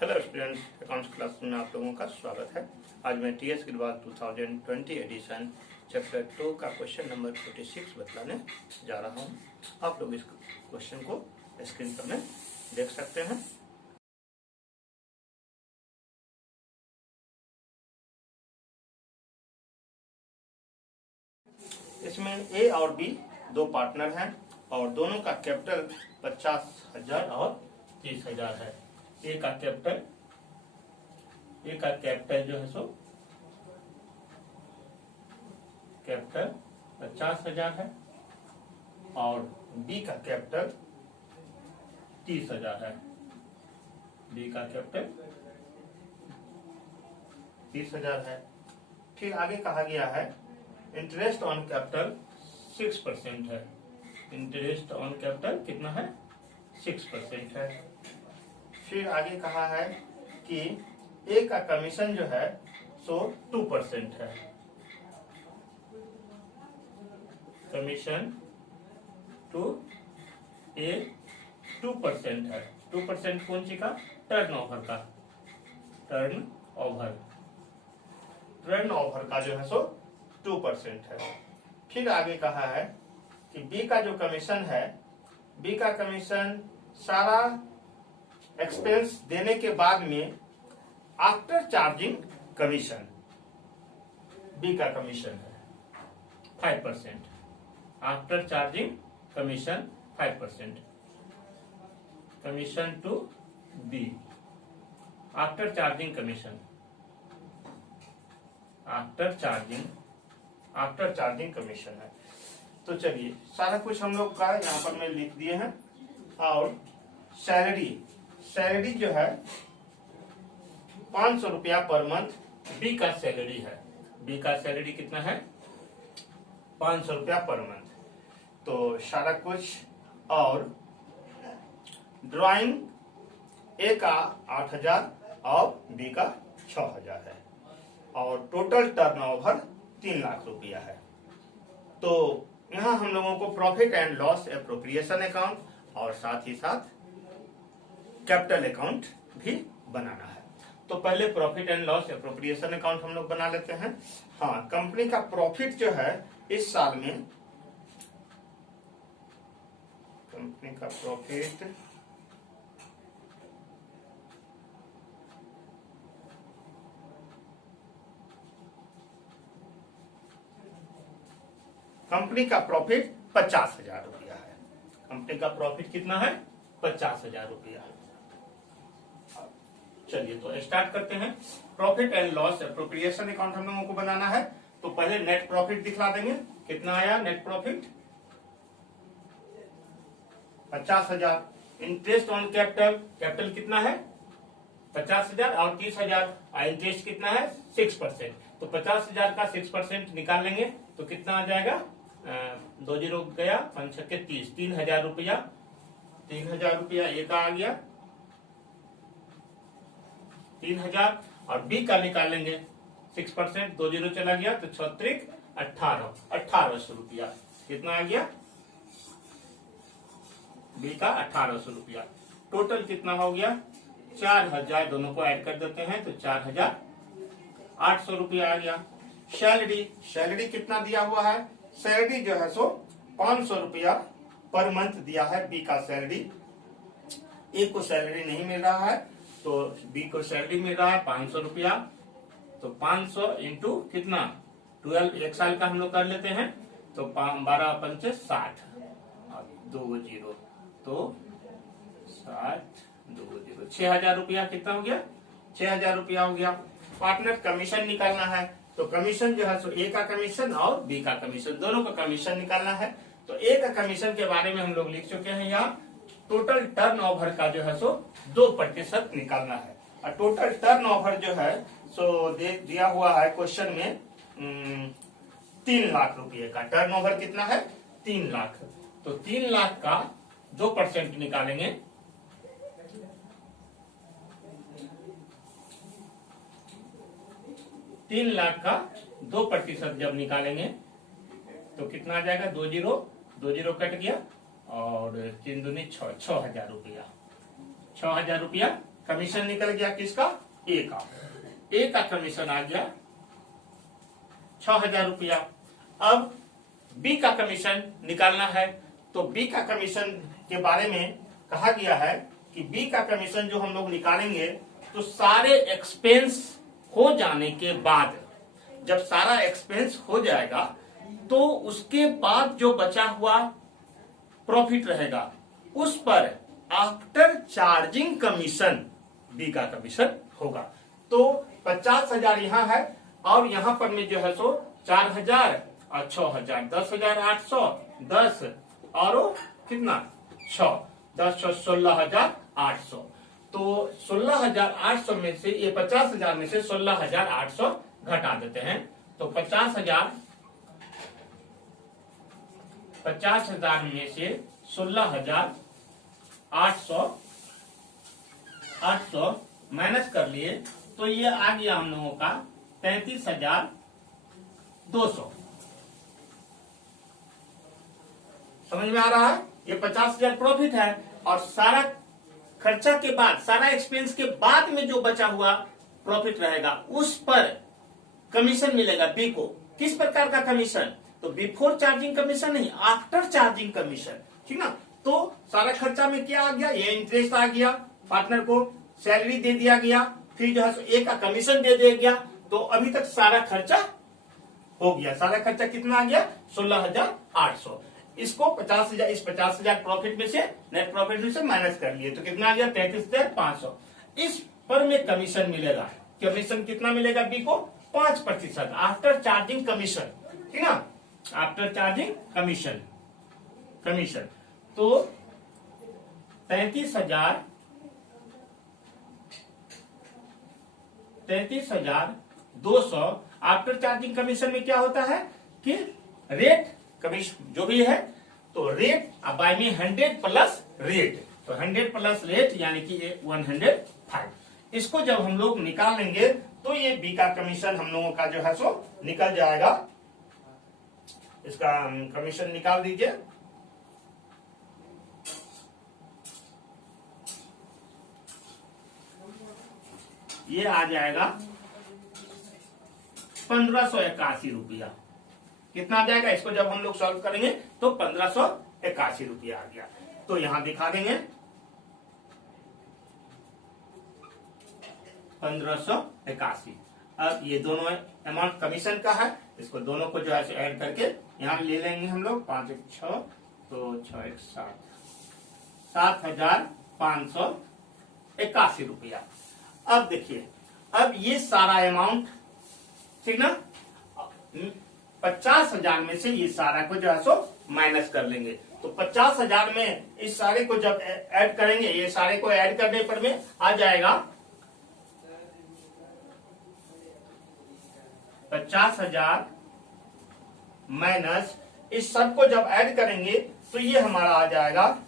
Hello students, accounts class में आप लोगों का स्वागत है। आज मैं टीएस गिरवाल 2020 एडिशन चैप्टर 2 का क्वेश्चन नंबर 46 बतलाने जा रहा हूं। आप लोग इस क्वेश्चन को स्क्रीन पर में देख सकते हैं। इसमें ए और बी दो पार्टनर हैं और दोनों का कैपिटल 50,000 और 30,000 है। ए का कैपिटल जो है सो कैपिटल 50,000 है और बी का कैपिटल 30,000 है। बी का कैपिटल 30,000 है। फिर आगे कहा गया है इंटरेस्ट ऑन कैपिटल 6% है। इंटरेस्ट ऑन कैपिटल कितना है? 6% है। फिर आगे कहा है कि ए का कमीशन जो है सो 2% है। कमीशन टू ए 2% है। 2% कौन सी का? टर्नओवर का। टर्नओवर का जो है सो 2% है। फिर आगे कहा है कि बी का जो कमीशन है, बी का कमीशन सारा एक्सपेंस देने के बाद में आफ्टर चार्जिंग कमीशन, बी का कमीशन है 5%। After charging commission 5%। Commission to be after charging commission, after charging commission है। तो चलिए सारा कुछ हम लोग का यहाँ पर मैं लिख दिए हैं। और सैलरी जो है 500 रुपया पर मंथ बी का सैलरी है। बी का सैलरी कितना है? 500 रुपया पर मंथ। तो सारा कुछ और ड्राइंग ए का 8,000 और बी का 6,000 है और टोटल टर्नओवर 3 लाख रुपया है। तो यहाँ हम लोगों को profit and loss appropriation account और साथ ही साथ कैपिटल अकाउंट भी बनाना है। तो पहले profit and loss appropriation account हम लोग बना लेते हैं। हाँ, कंपनी का प्रॉफिट जो है इस साल में, कंपनी का प्रॉफिट कंपनी का प्रॉफिट 50,000 रुपया है। कंपनी का प्रॉफिट कितना है? 50,000 रुपया। चलिए तो स्टार्ट करते हैं। Profit and loss appropriation account हम लोगों को बनाना है। तो पहले नेट प्रॉफिट दिखला देंगे। कितना आया net profit? 50,000। Interest on capital कितना है? 50,000 और 30,000। इंटरेस्ट कितना है? 6%। तो 50,000 का 6% निकाल लेंगे तो कितना आ जाएगा? 2 जीरो गया, 5 छक्के 30, 3,000 रुपया। 3,000 रुपया ए का आ गया 3,000 और बी का निकाल लेंगे 6%। 2 जीरो चला गया तो 6 त्रिक 18, 1,800 रुपया। कितना आ गया? बी का 1,800 रुपया। टोटल कितना हो गया? 4,000। दोनों को ऐड कर देते हैं तो 4,800 रुपया आ गया। सैलरी कितना दिया हुआ है? सैलरी जो है सो 500 रुपया पर मंथ दिया है बी का सैलरी। ए को सैलरी नहीं मिल रहा है तो बी को सैलरी मिल रहा है 500 रुपया। तो 500 इंटू कितना? 12, एक साल का हम लोग कर लेते हैं तो 12 पंचे 60 और 2 जीरो तो 60 2 जीरो 6,000 रुपया। कितना हो गया? 6,000 रुपया हो गया। पार्टनर कमीशन निकालना है तो कमीशन जो है सो ए का कमीशन और बी का कमीशन, दोनों का कमीशन निकालना है। तो ए का कमीशन के बारे में हम लोग लिख चुके हैं यहाँ। टोटल टर्नओवर का जो है सो 2% निकालना है। और टोटल टर्नओवर जो है सो दिया हुआ है क्वेश्चन में 3 लाख रुपये का टर्नओवर। कितना है? 3 लाख। तो 3 लाख का 2% निकालेंगे। 3 लाख का 2% जब निकालेंगे तो कितना आ जाएगा? 2 जीरो कट गया और 3 दूनी 6, 6,000 रुपया। 6,000 रुपया कमीशन निकल गया किसका, ए का। ए का कमीशन आ गया 6,000 रुपया। अब बी का कमीशन निकालना है, तो बी का कमीशन के बारे में कहा गया है कि बी का कमीशन जो हम लोग निकालेंगे, तो सारे एक्सपेंस हो जाने के बाद, जब सारा एक्सपेंस हो जाएगा तो उसके बाद जो बचा हुआ प्रॉफिट रहेगा उस पर आफ्टर चार्जिंग कमीशन बी का कमीशन होगा। तो 50,000 यहाँ है और यहाँ पर में जो है सो 4,000 और 6,000, 10,800, 10 और कितना 6, 10 और 16,800। तो 16,800 में से ये 50,000 में से 16,800 घटा देते हैं, तो 50,000 में से 16,800 माइनस कर लिए, तो ये आ गया हम लोगों का 33,200। समझ में आ रहा है? ये 50,000 प्रॉफिट है और सारा खर्चा के बाद, सारा एक्सपेंस के बाद में जो बचा हुआ प्रॉफिट रहेगा उस पर कमीशन मिलेगा बी को। किस प्रकार का कमीशन? तो बिफोर चार्जिंग कमीशन नहीं, आफ्टर चार्जिंग कमीशन, ठीक ना। तो सारा खर्चा में क्या आ गया, ये इंटरेस्ट आ गया, पार्टनर को सैलरी दे दिया गया, फिर जो है ए का कमीशन दे दिया गया, तो अभी तक सारा खर्चा हो गया। सारा खर्चा कितना आ गया 16,800। इसको 50,000, इस 50,000 प्रॉफिट में से, नेट प्रॉफिट में से माइनस कर लिए, तो कितना आ गया 33,500। इस पर में कमीशन मिलेगा। कमीशन कितना मिलेगा बी को 5% आफ्टर चार्जिंग कमीशन, ठीक ना, आफ्टर चार्जिंग कमीशन। तो 33,200 आफ्टर चार्जिंग कमीशन में क्या होता है कि रेट कमीशन जो भी है, तो रेट बाय में 100 प्लस रेट, तो 100 प्लस रेट यानी कि ये 105। इसको जब हम लोग निकाल लेंगे तो ये बी का कमीशन हम लोगों का जो है सो निकल जाएगा। इसका कमीशन निकाल दीजिए। ये आ जाएगा 1,581 रुपया। कितना आ जाएगा? इसको जब हम लोग सॉल्व करेंगे तो 1,581 रुपया आ गया। तो यहां दिखा देंगे 1,581। अब ये दोनों अमाउंट कमीशन का है, इसको दोनों को जो है ऐड करके यहाँ ले लेंगे हम लोग। 5 1 6, तो 6 1 7, 7,581 रुपया। अब देखिए, अब ये सारा अमाउंट, ठीक ना, 50,000 में से ये सारा को जो है सो माइनस कर लेंगे। तो 50,000 में इस सारे को जब ऐड करेंगे, ये सारे को ऐड करने पर में आ जाएगा 50,000 माइनस इस सब को जब ऐड करेंगे तो ये हमारा आ जाएगा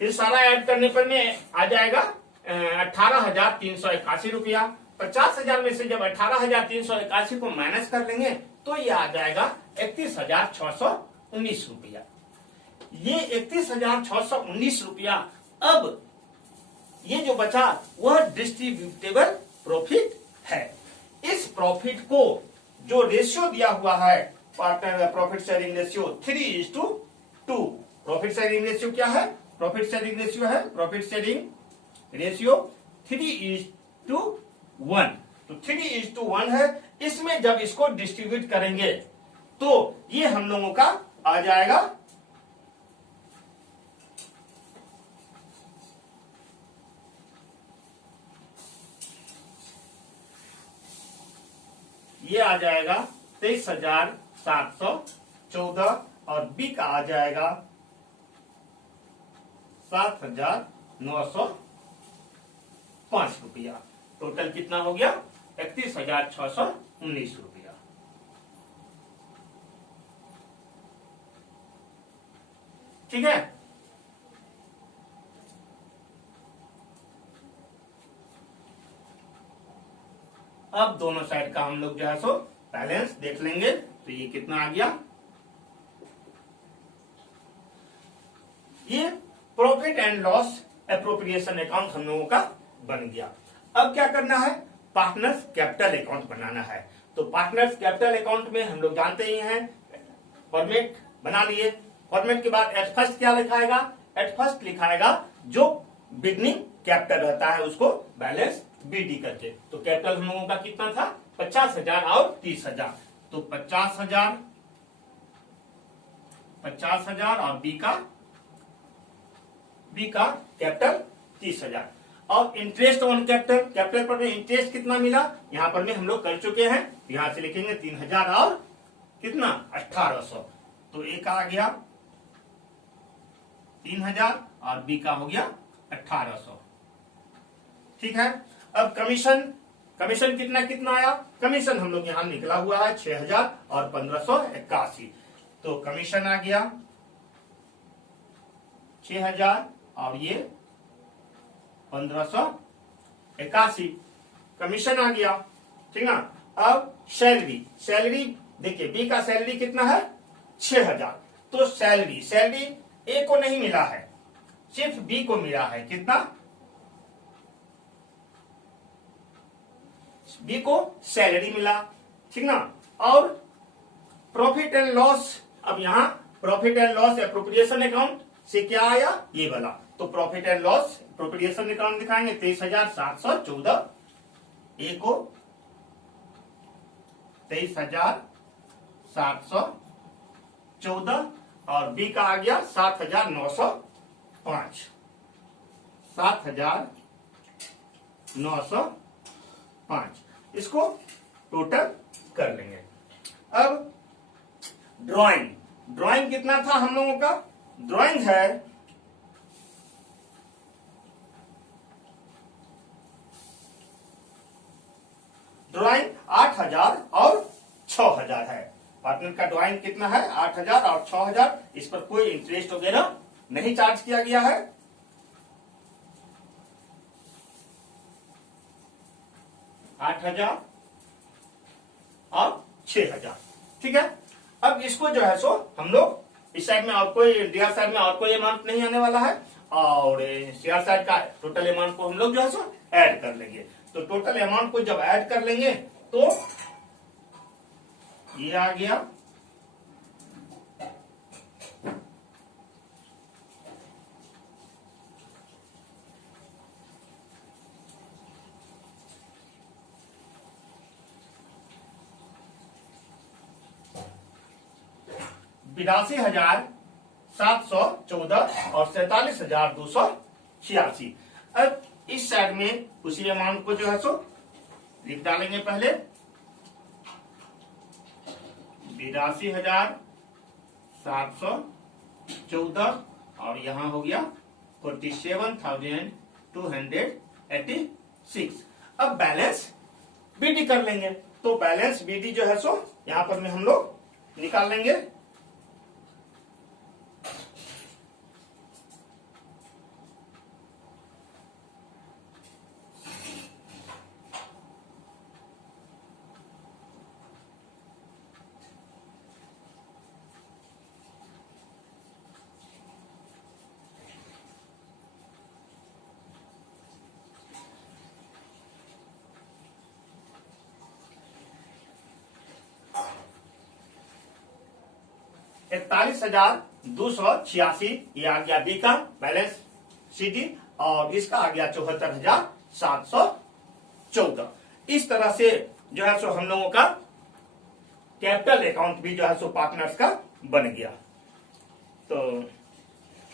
18,381 रुपया। 50,000 में से जब 18,381 को माइनस कर लेंगे तो ये आ जाएगा 31,619 रुपया। ये 31,619 रुपया। अब ये जो बचा वह डिस्ट्रीब्यूटेबल प्रॉफिट है। इस प्रॉफिट को जो रेशियो दिया हुआ है, partner profit sharing ratio 3:2। Profit sharing ratio क्या है? प्रॉफिट शेयरिंग रेशियो है, प्रॉफिट शेयरिंग रेशियो 3:1। तो 3:1 है। इसमें जब इसको डिस्ट्रीब्यूट करेंगे तो ये हम लोगों का आ जाएगा ये आ जाएगा 23,714 और बी का आ जाएगा 7,905 रुपया। टोटल कितना हो गया? 31,619 रुपया। ठीक है। अब दोनों साइड का हम लोग जो है सो बैलेंस देख लेंगे। तो ये कितना आ गया, ये profit and loss appropriation account हम लोगों का बन गया। अब क्या करना है, पार्टनर्स कैपिटल अकाउंट बनाना है। तो पार्टनर्स कैपिटल अकाउंट में हम लोग जानते ही हैं, फॉर्मेट बना लिए। फॉर्मेट के बाद एट फर्स्ट क्या लिखाएगा, एट फर्स्ट लिखाएगा जो बिगनिंग कैपिटल रहता है उसको बैलेंस बीडी करके। तो कैपिटल हम लोगों का कितना था, 50,000 और 30,000। तो 50,000 और बी का कैपिटल 30,000। और इंटरेस्ट ऑन कैपिटल, कैपिटल पर में इंटरेस्ट कितना मिला, यहां पर में हम लोग कर चुके हैं। यहां से लिखेंगे 3,000 और कितना 1,800। तो ए का आ गया 3,000 और बी का हो गया 1,800। ठीक है। अब कमीशन, कमीशन कितना कितना आया, कमीशन हम लोग यहां निकला हुआ है 6,000 और 1,581। तो कमीशन आ गया 6,000 और ये 1,581 कमीशन आ गया। ठीक ना। अब सैलरी, सैलरी देखिए बी का सैलरी कितना है 6,000। तो सैलरी, सैलरी ए को नहीं मिला है, सिर्फ बी को मिला है। कितना, बी को सैलरी मिला। ठीक ना। और प्रॉफिट एंड लॉस, अब यहां profit and loss appropriation account से क्या आया, ये वाला। तो profit and loss appropriation account दिखाएंगे 23,714। ए को 23,714 और बी का आ गया 7,905। 7,905 इसको टोटल कर लेंगे। अब ड्राइंग, ड्राइंग कितना था हम लोगों का, ड्राइंग है ड्राइंग 8,000 और 6,000 है। पार्टनर का ड्राइंग कितना है 8,000 और 6,000। इस पर कोई इंटरेस्ट वगैरह नहीं चार्ज किया गया है। 8,000 और 6,000। ठीक है। अब इसको जो है सो हम लोग इस साइड में और कोई, डीआर साइड में और कोई अमाउंट नहीं आने वाला है, और सीआर साइड का टोटल अमाउंट को हम लोग जो है सो ऐड कर लेंगे। तो टोटल अमाउंट को जब ऐड कर लेंगे तो ये आ गया 82,714 और 47,286। अब इस साइड में उसी अमाउंट को जो है सो लिख डालेंगे। पहले 82,714 और यहां हो गया 47,286। अब बैलेंस बीडी कर लेंगे। तो बैलेंस बीडी जो है सो यहां पर में हम लोग निकाल लेंगे। $41,286 ये आ गया बी का बैलेंस सीडी, और इसका आ गया 74,714। इस तरह से जो है सो हम लोगों का कैपिटल अकाउंट भी जो है सो पार्टनर्स का बन गया। तो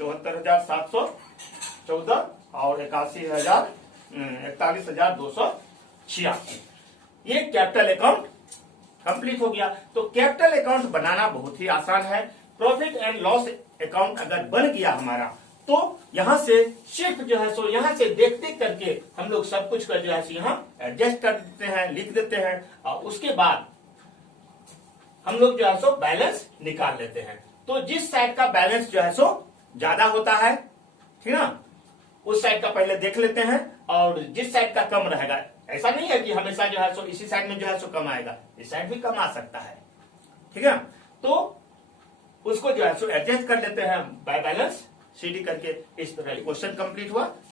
74,714 और 41,286 ये कैपिटल अकाउंट कंप्लीट हो गया। तो कैपिटल अकाउंट बनाना बहुत ही आसान है। प्रॉफिट एंड लॉस अकाउंट अगर बन गया हमारा, तो यहां से सिर्फ जो है सो यहां से देखते करके हम लोग सब कुछ का जो है सो यहां एडजस्ट कर देते हैं, लिख देते हैं, और उसके बाद हम लोग जो है सो बैलेंस निकाल लेते हैं। तो जिस साइड का बैलेंस जो है सो ज्यादा होता है, ठीक ना, उस साइड का पहले देख लेते हैं, और जिस साइड का कम रहेगा ऐसा नहीं है कि हमेशा जो है सो इसी साइड में जो है सो कम आएगा, इस साइड भी कम आ सकता है। ठीक है, तो उसको जो है सो एडजस्ट कर लेते हैं बाय बैलेंस CD करके। इस तरह क्वेश्चन कंप्लीट हुआ।